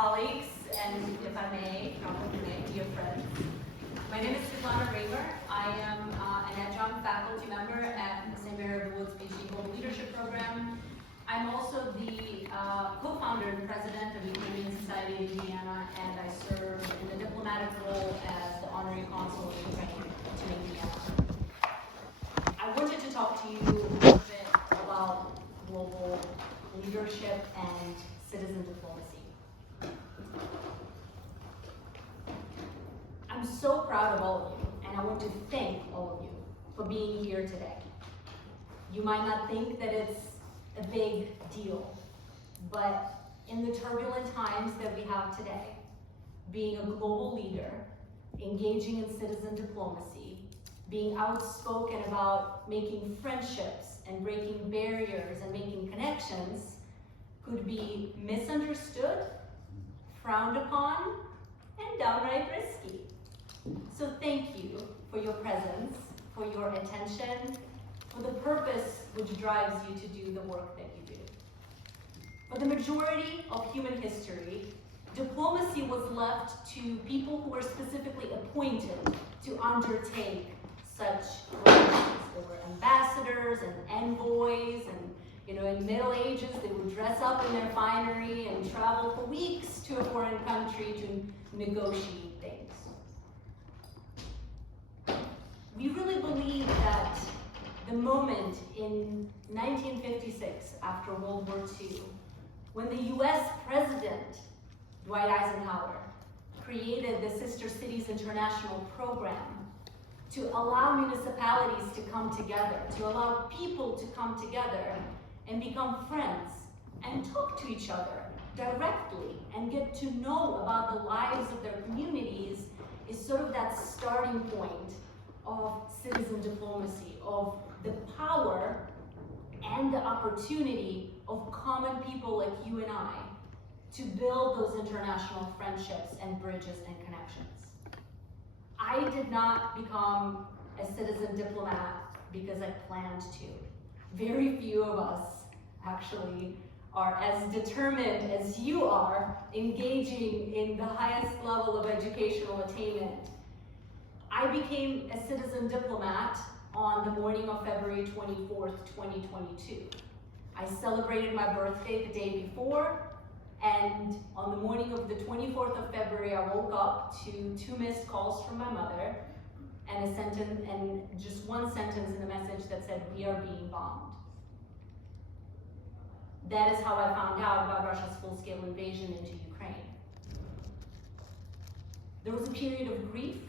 colleagues, and if I may, dear friends. My name is diplomat. I am an adjunct faculty member at the St. Mary of the Woods PhD Global Leadership Program. I'm also the co-founder and president of the Ukrainian Society of Indiana, and I serve in the diplomatic role as the honorary consul of Ukraine to Indiana. I wanted to talk to you a little bit about global leadership and citizen diplomacy. I'm so proud of all of you, and I want to thank all of you for being here today. You might not think that it's a big deal, but in the turbulent times that we have today, being a global leader, engaging in citizen diplomacy, being outspoken about making friendships and breaking barriers and making connections could be misunderstood, frowned upon, and downright risky. So thank you for your presence, for your attention, for the purpose which drives you to do the work that you do. For the majority of human history, diplomacy was left to people who were specifically appointed to undertake such roles. There were ambassadors and envoys, and in the Middle Ages, they would dress up in their finery and travel for weeks to a foreign country to negotiate things. We really believe that the moment in 1956, after World War II, when the US President, Dwight Eisenhower, created the Sister Cities International Program to allow municipalities to come together, to allow people to come together and become friends and talk to each other directly and get to know about the lives of their communities, is sort of that starting point of citizen diplomacy, of the power and the opportunity of common people like you and I to build those international friendships and bridges and connections. I did not become a citizen diplomat because I planned to. Very few of us actually are as determined as you are engaging in the highest level of educational attainment. I became a citizen diplomat on the morning of February 24th, 2022. I celebrated my birthday the day before, and on the morning of the 24th of February, I woke up to 2 missed calls from my mother and just one sentence in the message that said, "We are being bombed." That is how I found out about Russia's full-scale invasion into Ukraine. There was a period of grief.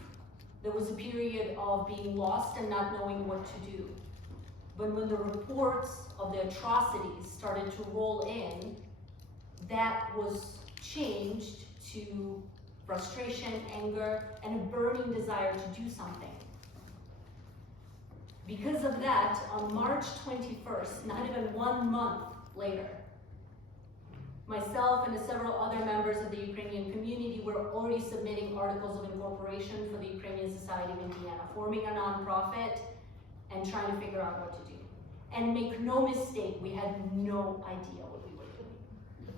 There was a period of being lost and not knowing what to do. But when the reports of the atrocities started to roll in, that was changed to frustration, anger, and a burning desire to do something. Because of that, on March 21st, not even 1 month later, myself and several other members of the Ukrainian community were already submitting articles of incorporation for the Ukrainian Society of Indiana, forming a nonprofit and trying to figure out what to do. And make no mistake, we had no idea what we were doing.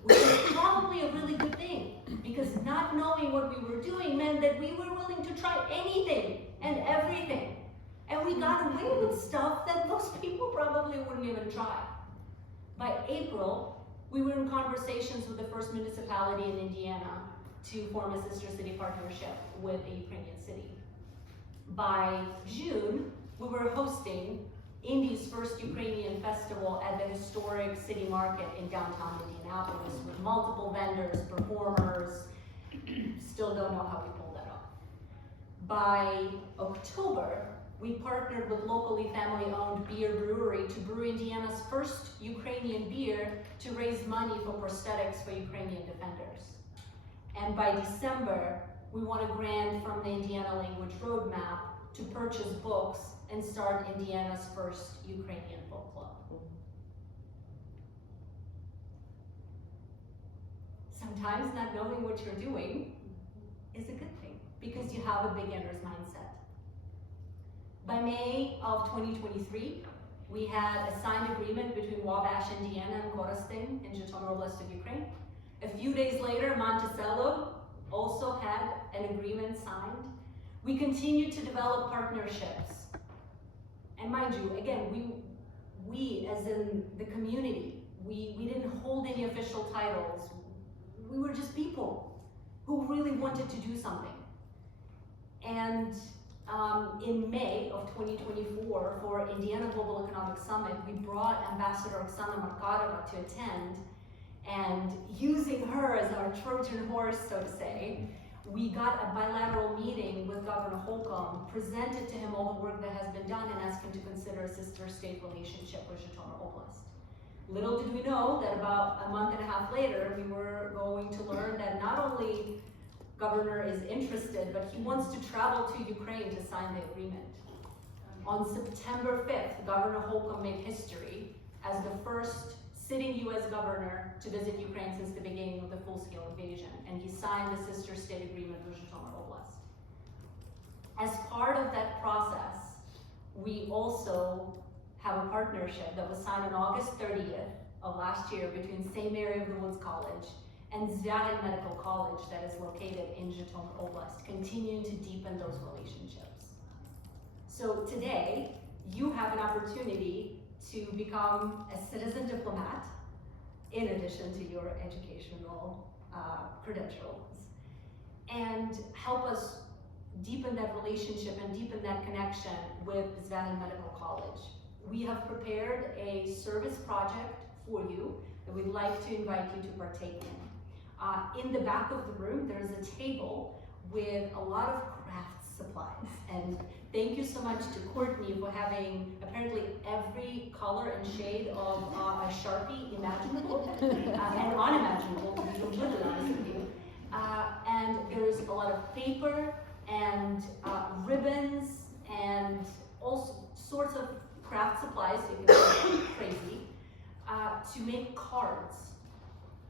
Which was probably a really good thing, because not knowing what we were doing meant that we were willing to try anything and everything. And we got away with stuff that most people probably wouldn't even try. By April, we were in conversations with the first municipality in Indiana to form a sister city partnership with a Ukrainian city. By June, we were hosting Indy's first Ukrainian festival at the historic city market in downtown Indianapolis with multiple vendors, performers. Still don't know how we pulled that off. By October, we partnered with locally family-owned beer brewery to brew Indiana's first Ukrainian beer to raise money for prosthetics for Ukrainian defenders. And by December, we won a grant from the Indiana Language Roadmap to purchase books and start Indiana's first Ukrainian book club. Sometimes not knowing what you're doing is a good thing, because you have a beginner's mindset. By May of 2023, we had a signed agreement between Wabash, Indiana and Korostin in Zhytomyr Oblast of Ukraine, A few days later, Monticello also had an agreement signed. We continued to develop partnerships. And mind you, again, we as in the community, we didn't hold any official titles. We were just people who really wanted to do something. And in May of 2024, for Indiana Global Economic Summit, we brought Ambassador Oksana Markarova to attend, and using her as our Trojan horse, so to say, we got a bilateral meeting with Governor Holcomb, presented to him all the work that has been done, and asked him to consider a sister state relationship with Zhytomyr Oblast. Little did we know that about a month and a half later, we were going to learn that not only Governor is interested, but he wants to travel to Ukraine to sign the agreement. On September 5th, Governor Holcomb made history as the first sitting U.S. governor to visit Ukraine since the beginning of the full-scale invasion, and he signed the sister state agreement with Zhytomyr Oblast. As part of that process, we also have a partnership that was signed on August 30th of last year between St. Mary of the Woods College and Zviagin Medical College that is located in Zhytomyr Oblast, continuing to deepen those relationships. So today, you have an opportunity to become a citizen diplomat in addition to your educational credentials, and help us deepen that relationship and deepen that connection with Zviagin Medical College. We have prepared a service project for you that we'd like to invite you to partake in. In the back of the room, there's a table with a lot of craft supplies. And thank you so much to Courtney for having apparently every color and shade of a Sharpie imaginable and unimaginable, to be completely honest with you. And there's a lot of paper and ribbons and all sorts of craft supplies, so you can go crazy, to make cards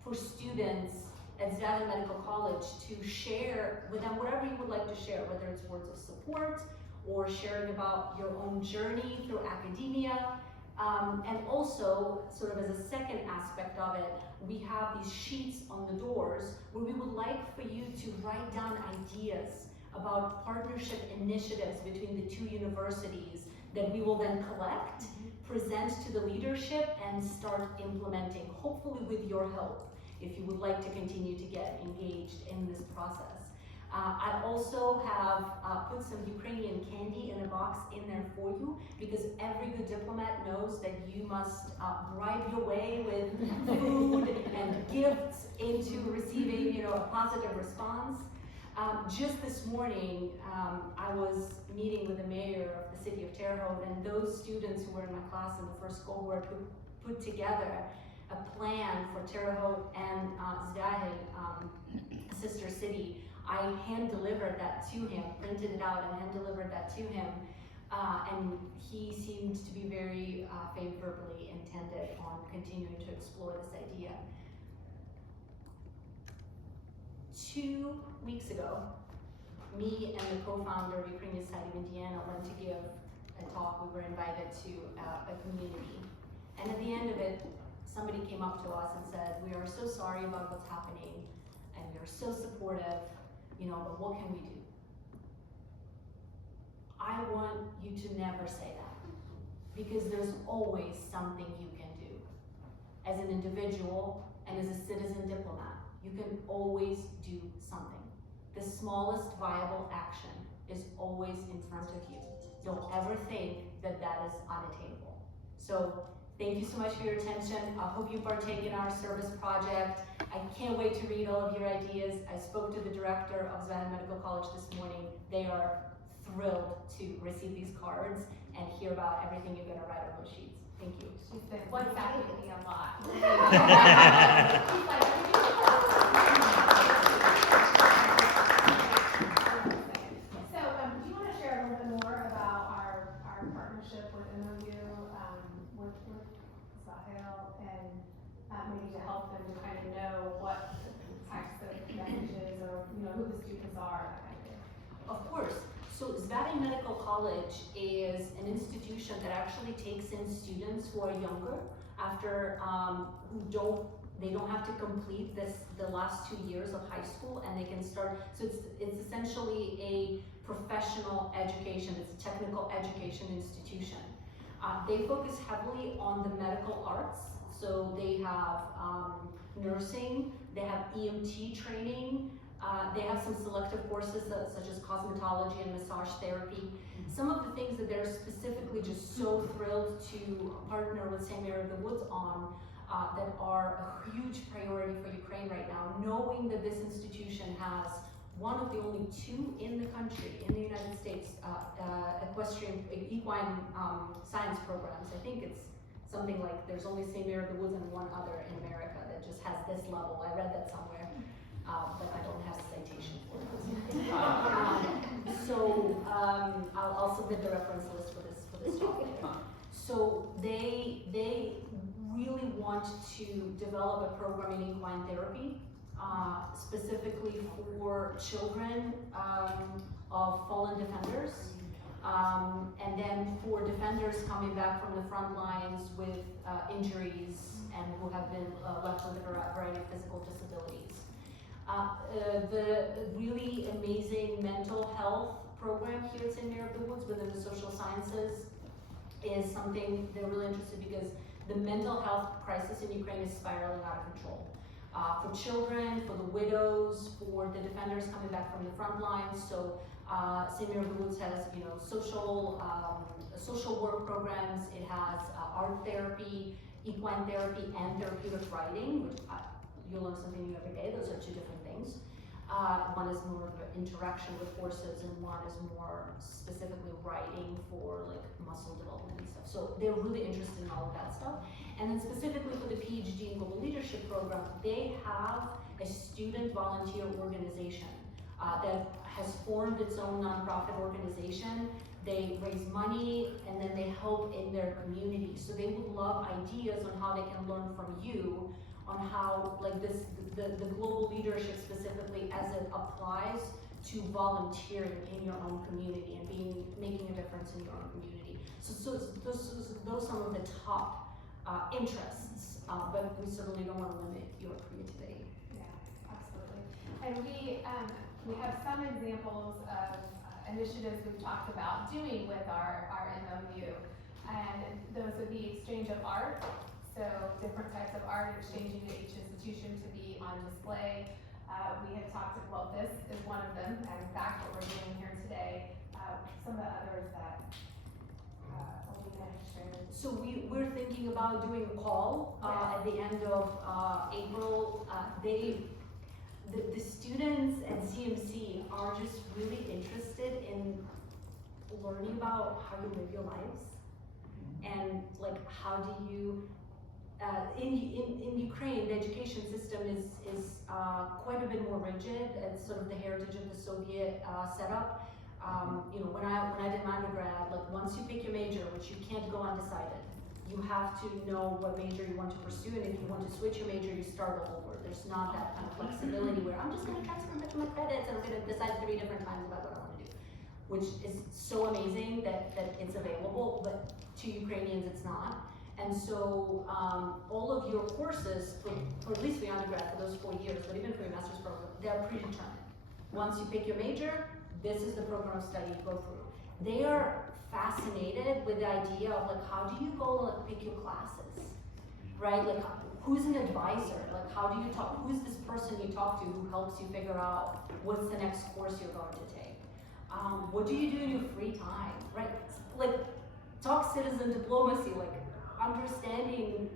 for students at Zviagin Medical College to share with them whatever you would like to share, whether it's words of support or sharing about your own journey through academia. And also, sort of as a second aspect of it, we have these sheets on the doors where we would like for you to write down ideas about partnership initiatives between the two universities that we will then collect, present to the leadership, and start implementing, hopefully with your help, if you would like to continue to get engaged in this process. I also have put some Ukrainian candy in a box in there for you, because every good diplomat knows that you must bribe your way with food and gifts into receiving, a positive response. Just this morning, I was meeting with the mayor of the city of Terre Haute, and those students who were in my class in the first cohort who put together a plan for Terre Haute and Zviagin, sister city. I hand-delivered that to him, printed it out and hand-delivered that to him, and he seemed to be very favorably intended on continuing to explore this idea. 2 weeks ago, me and the co-founder of Ukrainian Society of Indiana went to give a talk. We were invited to a community, and at the end of it, somebody came up to us and said, "We are so sorry about what's happening, and we are so supportive, but what can we do?" I want you to never say that, because there's always something you can do. As an individual and as a citizen diplomat, you can always do something. The smallest viable action is always in front of you. Don't ever think that that is unattainable. So thank you so much for your attention. I hope you partake in our service project. I can't wait to read all of your ideas. I spoke to the director of Zviagin Medical College this morning. They are thrilled to receive these cards and hear about everything you're going to write on those sheets. Thank you. She's been one second to me a lot. So, do you want to share a little bit more about our partnership with MOU, with Sahel, and maybe to help them to kind of know what types of messages or who the students are, that kind of thing? Of course. So Zviagin Medical College is an institution that actually takes in students who are younger, who don't they don't have to complete the last 2 years of high school, and they can start, so it's essentially a professional education, it's a technical education institution. They focus heavily on the medical arts, so they have nursing, they have EMT training, they have some selective courses such as cosmetology and massage therapy. Some of the things that they're specifically just so thrilled to partner with St. Mary of the Woods on that are a huge priority for Ukraine right now, knowing that this institution has one of the only 2 in the country, in the United States, equine science programs. I think it's something like there's only St. Mary of the Woods and one other in America that just has this level. I read that somewhere, but I don't have a citation for it. I'll submit the reference list for this talk later. So they really want to develop a program in equine therapy, specifically for children of fallen defenders, and then for defenders coming back from the front lines with injuries and who have been left with a variety of physical disabilities. The really amazing mental health program here at St. Mary of the Woods within the social sciences is something they're really interested because the mental health crisis in Ukraine is spiraling out of control. For children, for the widows, for the defenders coming back from the front lines. So St. Mary of the Woods has, social work programs. It has art therapy, equine therapy, and therapeutic riding, which you learn something new every day. Those are 2 different things. One is more of an interaction with horses, and one is more specifically riding for like muscle development and stuff. So they're really interested in all of that stuff. And then specifically for the PhD in Global Leadership program, they have a student volunteer organization that has formed its own nonprofit organization. They raise money and then they help in their community. So they would love ideas on how they can learn from you on how like the global leadership specifically as it applies to volunteering in your own community and making a difference in your own community. So those some of the top interests, but we certainly don't want to limit your creativity. Yeah, absolutely. And we have some examples of initiatives we've talked about doing with our MOU, and those would be exchange of art. So different types of art exchanging at each institution to be on display. We have talked, well, this is one of them, and in fact what we're doing here today. Some of the others that Alina has shared. So we're thinking about doing a call at the end of April. The students at CMC are just really interested in learning about how you live your lives, and like how do you in Ukraine, the education system is quite a bit more rigid. It's sort of the heritage of the Soviet setup. When I did my undergrad, like once you pick your major, which you can't go undecided, you have to know what major you want to pursue, and if you want to switch your major, you start all over. There's not that kind of flexibility where I'm just going to transfer my credits and I'm going to decide 3 different times about what I want to do, which is so amazing that it's available, but to Ukrainians it's not. And so all of your courses, for at least for your undergrad, for those 4 years, but even for your master's program, they're predetermined. Once you pick your major, this is the program of study you go through. They are fascinated with the idea of like, how do you go like pick your classes, right? Like, who's an advisor? Like, how do you talk? Who's this person you talk to who helps you figure out what's the next course you're going to take? What do you do in your free time, right? Like, talk citizen diplomacy, like understanding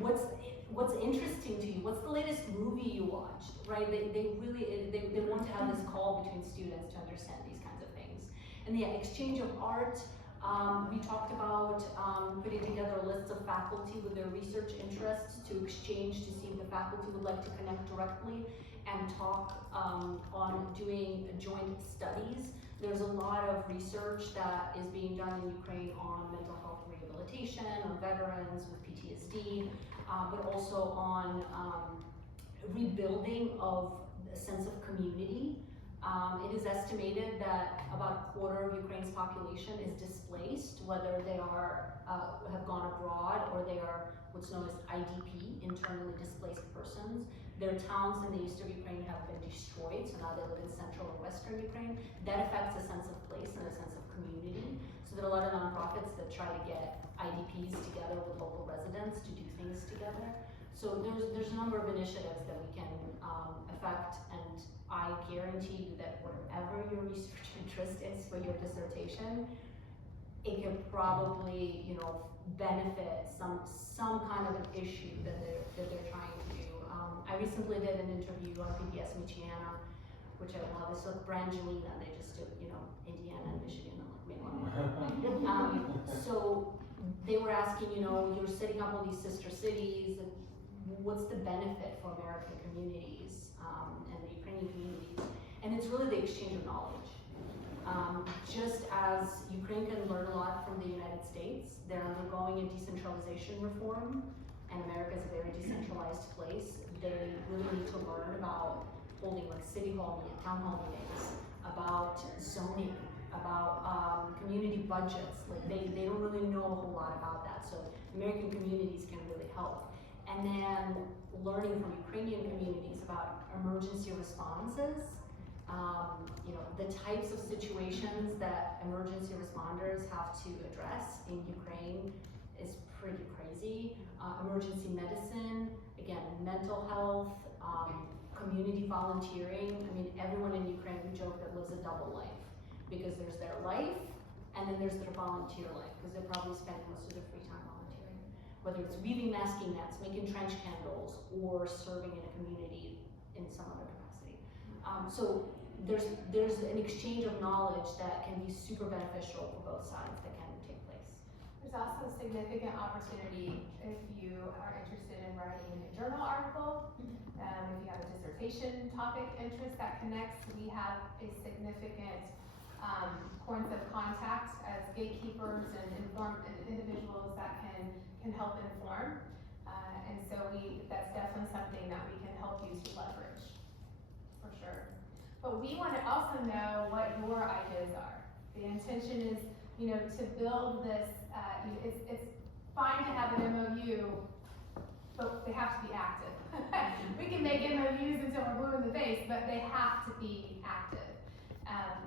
what's interesting to you, what's the latest movie you watched, right? They really want to have this call between students to understand these kinds of things. And the exchange of art, we talked about putting together a list of faculty with their research interests to exchange to see if the faculty would like to connect directly and talk on doing joint studies. There's a lot of research that is being done in Ukraine on mental health rehabilitation, on veterans with PTSD, but also on rebuilding of a sense of community. It is estimated that about a quarter of Ukraine's population is displaced, whether they are have gone abroad or they are what's known as IDP, internally displaced persons. Their towns in the east of Ukraine have been destroyed, so now they live in central and western Ukraine. That affects a sense of place and a sense of community. So there are a lot of nonprofits that try to get IDPs together with local residents to do things together. So there's a number of initiatives that we can affect, and I guarantee you that whatever your research interest is for your dissertation, it could probably, benefit some kind of an issue that they're trying to do. I recently did an interview on PBS Michiana, which I love. It's like Brangelina. They just do, Indiana and Michigan. So they were asking, you're setting up all these sister cities, and what's the benefit for American communities and the Ukrainian communities? And it's really the exchange of knowledge. Just as Ukraine can learn a lot from the United States, they're undergoing a decentralization reform, and America is a very decentralized place. They really need to learn about holding like city hall meetings, town hall meetings, about zoning, about community budgets. Like they don't really know a whole lot about that. So American communities can really help. And then learning from Ukrainian communities about emergency responses. The types of situations that emergency responders have to address in Ukraine is pretty crazy. Emergency medicine, again, mental health, community volunteering. I mean, everyone in Ukraine, we joke, that lives a double life, because there's their life and then there's their volunteer life, because they're probably spending most of their free time volunteering. Whether it's weaving masking nets, making trench candles, or serving in a community in some other capacity. So there's an exchange of knowledge that can be super beneficial for both sides that can take place. There's also a significant opportunity if you are interested in writing a journal article, if you have a dissertation topic interest that connects. We have a significant points of contact as gatekeepers and individuals that can help inform. And so that's definitely something that we can help you to leverage, for sure. But we want to also know what your ideas are. The intention is, to build this, it's fine to have an MOU, but they have to be active. We can make MOUs until we're blue in the face, but they have to be active.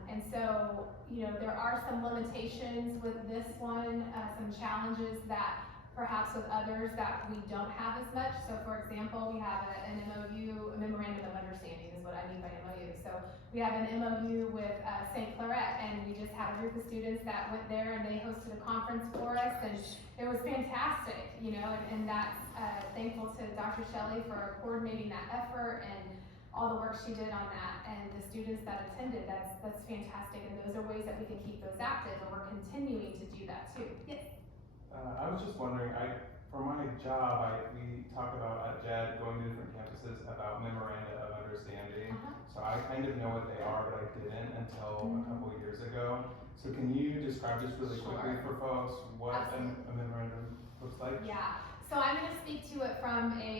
And so, there are some limitations with this one, some challenges that perhaps with others that we don't have as much. So for example, we have an MOU, a memorandum of understanding is what I mean by MOU. So we have an MOU with St. Claret, and we just had a group of students that went there and they hosted a conference for us, and it was fantastic, and that's thankful to Dr. Shelley for coordinating that effort and all the work she did on that, and the students that attended. That's fantastic, and those are ways that we can keep those active, and we're continuing to do that too. Yes. I was just wondering, for my job, we talk about at JED going to different campuses about memoranda of understanding. So I kind of know what they are, but I didn't until a couple of years ago. So can you describe just really quickly for folks what a memorandum looks like? Yeah, so I'm going to speak to it from a